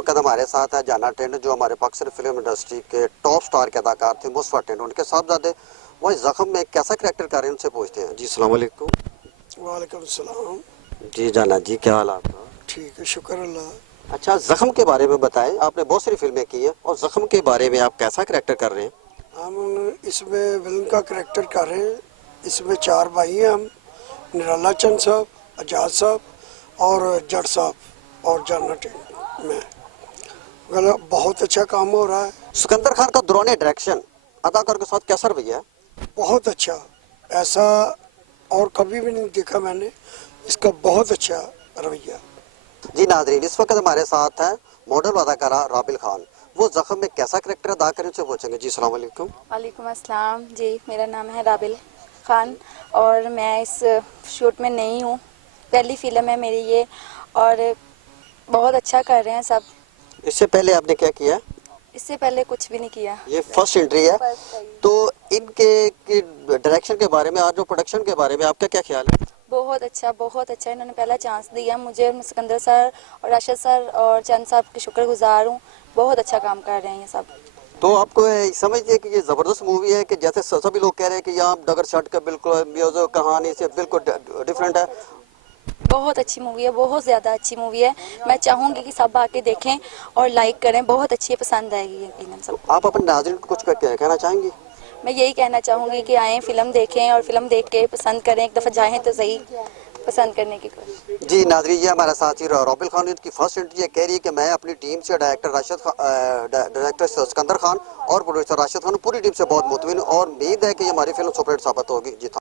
वक्त हमारे साथ है जाना टेंड, जो हमारे पाकिस्तान फिल्म इंडस्ट्री के टॉप स्टार के अदाकार थे मुस्तफा टेंड। उनके साहबजादे वही जख्म में कैसा करेक्टर कर रहे हैं, उनसे पूछते हैं। जी अस्सलाम वालेकुम। वालेकुम सलाम। जी जाना जी, क्या हाल आपका? ठीक है, शुक्र अल्लाह। अच्छा, जख्म के बारे में बताएं। आपने बहुत सारी फिल्में की हैं और जख्म के बारे में आप कैसा करेक्टर कर रहे हैं? हम इसमें विलन का करेक्टर कर रहे हैं। इसमें 4 भाई हैं हम, निराला चंद साहब, आजाद साहब और जट साहब और जाना टेंड में। मतलब बहुत अच्छा काम हो रहा है। सिकंदर खान का दौरान डायरेक्शन अदाकार के साथ कैसा रवैया है? बहुत अच्छा, ऐसा और कभी भी नहीं देखा मैंने। इसका बहुत अच्छा रवैया। जी नाजरीन, इस वक्त हमारे साथ है मॉडल अदाकारा राबिल खान। वो जख्म में कैसा करेक्टर अदा करें उनसे पूछेंगे। जी अस्सलाम वालेकुम। वालेकुम अस्सलाम जी, मेरा नाम है राबिल ख़ान और मैं इस शूट में नई हूँ। पहली फ़िल्म है मेरी ये और बहुत अच्छा कर रहे हैं सब। इससे पहले आपने क्या किया? इससे पहले कुछ भी नहीं किया। ये फर्स्ट एंट्री है। फर्स्ट है ये। तो इनके डायरेक्शन के बारे में, आज जो प्रोडक्शन के बारे में आपका क्या ख्याल है? बहुत अच्छा। इन्होंने पहला चांस दिया मुझे। मैं सिकंदर सर और राशिद सर और चंद साहब की शुक्रगुजार हूँ। बहुत अच्छा काम कर रहे हैं ये सब। तो आपको समझिए कि ये ज़बरदस्त मूवी है कि जैसे सभी लोग कह रहे हैं कि यहाँ डगर शट का बिल्कुल म्यूजिक कहानी से बिल्कुल डिफरेंट है। बहुत अच्छी मूवी है, बहुत ज़्यादा अच्छी मूवी है। मैं चाहूँगी कि सब आके देखें और लाइक करें। बहुत अच्छी है, पसंद आएगी यकीनन सब। आप अपने नाज़रीन को कुछ कहना चाहेंगी? मैं यही कहना चाहूँगी कि आएँ, फ़िल्म देखें और फ़िल्म देख के पसंद करें। एक दफ़ा जाएँ तो सही, पसंद करने की कोशिश। जी नाज़रीन, ये हमारा साथी राबिल खान की फर्स्ट एंट्री है। कह रही है कि मैं अपनी टीम से डायरेक्टर सिकंदर खान और प्रोड्यूसर राशिद खान पूरी टीम से बहुत मुतमिन और उम्मीद है कि हमारी फिल्म सुपरहिट साबित होगी। जी।